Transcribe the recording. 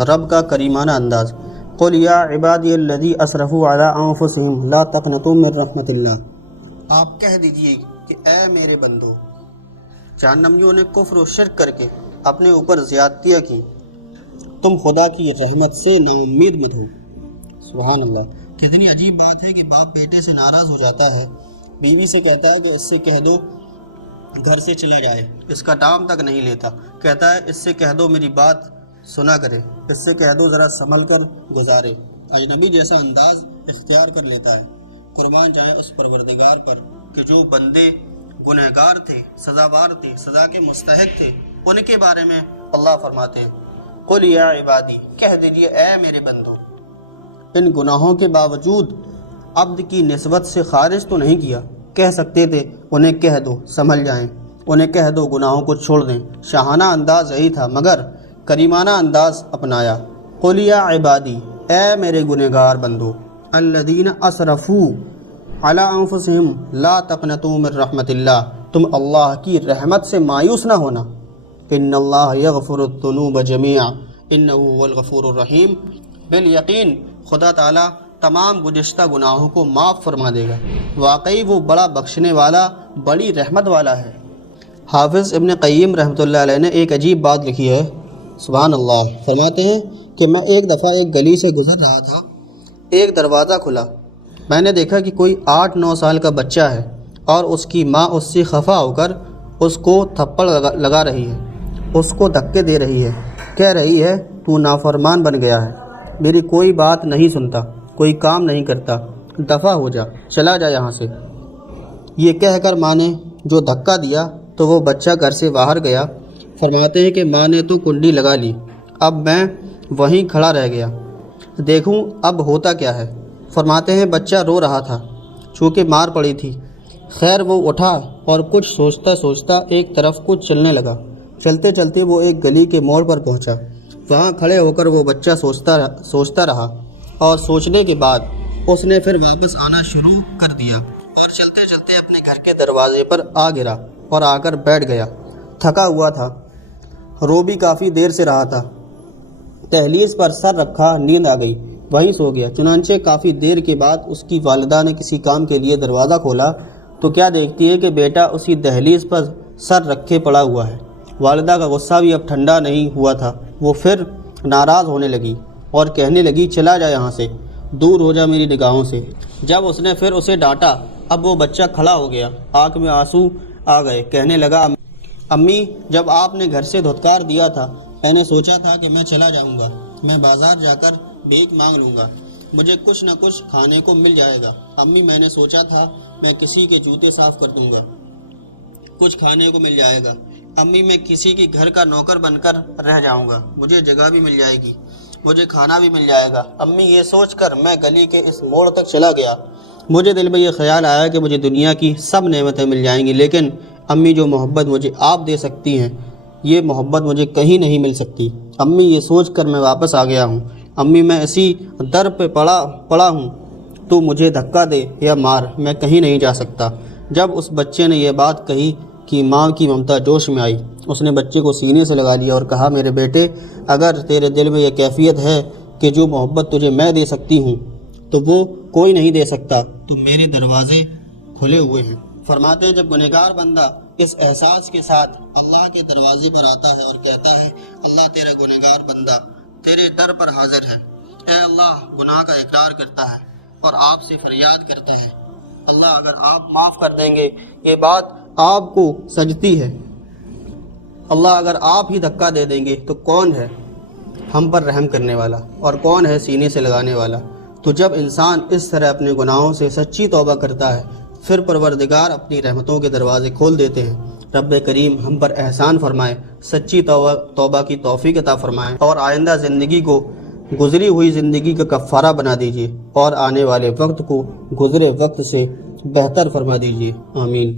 رب کا کریمانہ انداز۔ قل یا عبادی الذی اسرفوا علی انفسہم لا تقنطوا من رحمت اللہ، آپ کہہ دیجئے کہ اے میرے بندو، جہنمیوں نے کفر و شرک کر کے اپنے اوپر زیادتیاں کی، تم خدا کی رحمت سے نا امید مت ہو۔ سبحان اللہ، کتنی عجیب بات ہے کہ باپ بیٹے سے ناراض ہو جاتا ہے، بیوی سے کہتا ہے کہ اس سے کہہ دو گھر سے چلا جائے، اس کا نام تک نہیں لیتا، کہتا ہے اس سے کہہ دو میری بات سنا کرے، اس سے کہہ دو ذرا سنبھل کر گزارے، اجنبی جیسا انداز اختیار کر لیتا ہے۔ قربان جائے اس پروردگار پر کہ جو بندے گنہگار تھے، سزاوار تھے، سزا کے مستحق تھے، ان کے بارے میں اللہ فرماتے ہیں قل یا عبادی، کہہ دیجئے اے میرے بندو۔ ان گناہوں کے باوجود عبد کی نسبت سے خارج تو نہیں کیا، کہہ سکتے تھے انہیں کہہ دو سنبھل جائیں، انہیں کہہ دو گناہوں کو چھوڑ دیں، شاہانہ انداز یہی تھا، مگر کریمانہ انداز اپنایا۔ قل یا عبادی، اے میرے گنہگار بندو، الذین اسرفوا علی انفسہم لا تقنطوا من رحمت اللہ، تم اللہ کی رحمت سے مایوس نہ ہونا، ان اللہ یغفر الذنوب جمیعا انہ هو الغفور الرحیم، بالیقین خدا تعالیٰ تمام گزشتہ گناہوں کو معاف فرما دے گا، واقعی وہ بڑا بخشنے والا، بڑی رحمت والا ہے۔ حافظ ابن قیم رحمۃ اللہ علیہ نے ایک عجیب بات لکھی ہے، سبحان اللہ، فرماتے ہیں کہ میں ایک دفعہ ایک گلی سے گزر رہا تھا، ایک دروازہ کھلا، میں نے دیکھا کہ کوئی 8-9 سال کا بچہ ہے اور اس کی ماں اس سے خفا ہو کر اس کو تھپڑ لگا رہی ہے، اس کو دھکے دے رہی ہے، کہہ رہی ہے تو نافرمان بن گیا ہے، میری کوئی بات نہیں سنتا، کوئی کام نہیں کرتا، دفع ہو جا، چلا جا یہاں سے۔ یہ کہہ کر ماں نے جو دھکا دیا تو وہ بچہ گھر سے باہر گیا۔ فرماتے ہیں کہ ماں نے تو کنڈی لگا لی، اب میں وہیں کھڑا رہ گیا، دیکھوں اب ہوتا کیا ہے۔ فرماتے ہیں بچہ رو رہا تھا چونکہ مار پڑی تھی۔ خیر وہ اٹھا اور کچھ سوچتا سوچتا ایک طرف کو چلنے لگا۔ چلتے چلتے وہ ایک گلی کے موڑ پر پہنچا، وہاں کھڑے ہو کر وہ بچہ سوچتا رہا اور سوچنے کے بعد اس نے پھر واپس آنا شروع کر دیا اور چلتے چلتے اپنے گھر کے دروازے پر آ گرا اور آ کر بیٹھ گیا۔ تھکا ہوا تھا، رو بھی کافی دیر سے رہا تھا، دہلیز پر سر رکھا، نیند آ گئی، وہیں سو گیا۔ چنانچہ کافی دیر کے بعد اس کی والدہ نے کسی کام کے لیے دروازہ کھولا تو کیا دیکھتی ہے کہ بیٹا اسی دہلیز پر سر رکھے پڑا ہوا ہے۔ والدہ کا غصہ بھی اب ٹھنڈا نہیں ہوا تھا، وہ پھر ناراض ہونے لگی اور کہنے لگی چلا جا یہاں سے، دور ہو جا میری نگاہوں سے۔ جب اس نے پھر اسے ڈانٹا، اب وہ بچہ کھڑا ہو گیا، آنکھ میں آنسو آ گئے، کہنے لگا امی جب آپ نے گھر سے دھتکار دیا تھا میں نے سوچا تھا کہ میں چلا جاؤں گا، میں بازار جا کر بھیک مانگ لوں گا، مجھے کچھ نہ کچھ کھانے کو مل جائے گا۔ امی میں نے سوچا تھا میں کسی کے جوتے صاف کر دوں گا، کچھ کھانے کو مل جائے گا۔ امی میں کسی کے گھر کا نوکر بن کر رہ جاؤں گا، مجھے جگہ بھی مل جائے گی، مجھے کھانا بھی مل جائے گا۔ امی یہ سوچ کر میں گلی کے اس موڑ تک چلا گیا۔ مجھے دل میں یہ خیال آیا کہ مجھے دنیا کی سب نعمتیں مل جائیں گی، لیکن امی جو محبت مجھے آپ دے سکتی ہیں یہ محبت مجھے کہیں نہیں مل سکتی۔ امی یہ سوچ کر میں واپس آ گیا ہوں۔ امی میں اسی در پہ پڑا ہوں، تو مجھے دھکا دے یا مار، میں کہیں نہیں جا سکتا۔ جب اس بچے نے یہ بات کہی کہ ماں کی ممتا جوش میں آئی، اس نے بچے کو سینے سے لگا لیا اور کہا میرے بیٹے اگر تیرے دل میں یہ کیفیت ہے کہ جو محبت تجھے میں دے سکتی ہوں تو وہ کوئی نہیں دے سکتا، تو میرے دروازے کھلے ہوئے ہیں۔ فرماتے ہیں جب گنہگار بندہ اس احساس کے ساتھ اللہ کے دروازے پر آتا ہے اور کہتا ہے اللہ تیرا گنہگار بندہ تیرے در پر حاضر ہے، اے اللہ، گناہ کا اقرار کرتا ہے اور آپ سے فریاد کرتا ہے، اللہ اگر آپ معاف کر دیں گے، یہ بات آپ کو سجتی ہے، اللہ اگر آپ ہی دھکا دے دیں گے تو کون ہے ہم پر رحم کرنے والا اور کون ہے سینے سے لگانے والا۔ تو جب انسان اس طرح اپنے گناہوں سے سچی توبہ کرتا ہے پھر پروردگار اپنی رحمتوں کے دروازے کھول دیتے ہیں۔ رب کریم ہم پر احسان فرمائے، سچی توبہ کی توفیق عطا فرمائے اور آئندہ زندگی کو گزری ہوئی زندگی کا کفارہ بنا دیجیے اور آنے والے وقت کو گزرے وقت سے بہتر فرما دیجیے، آمین۔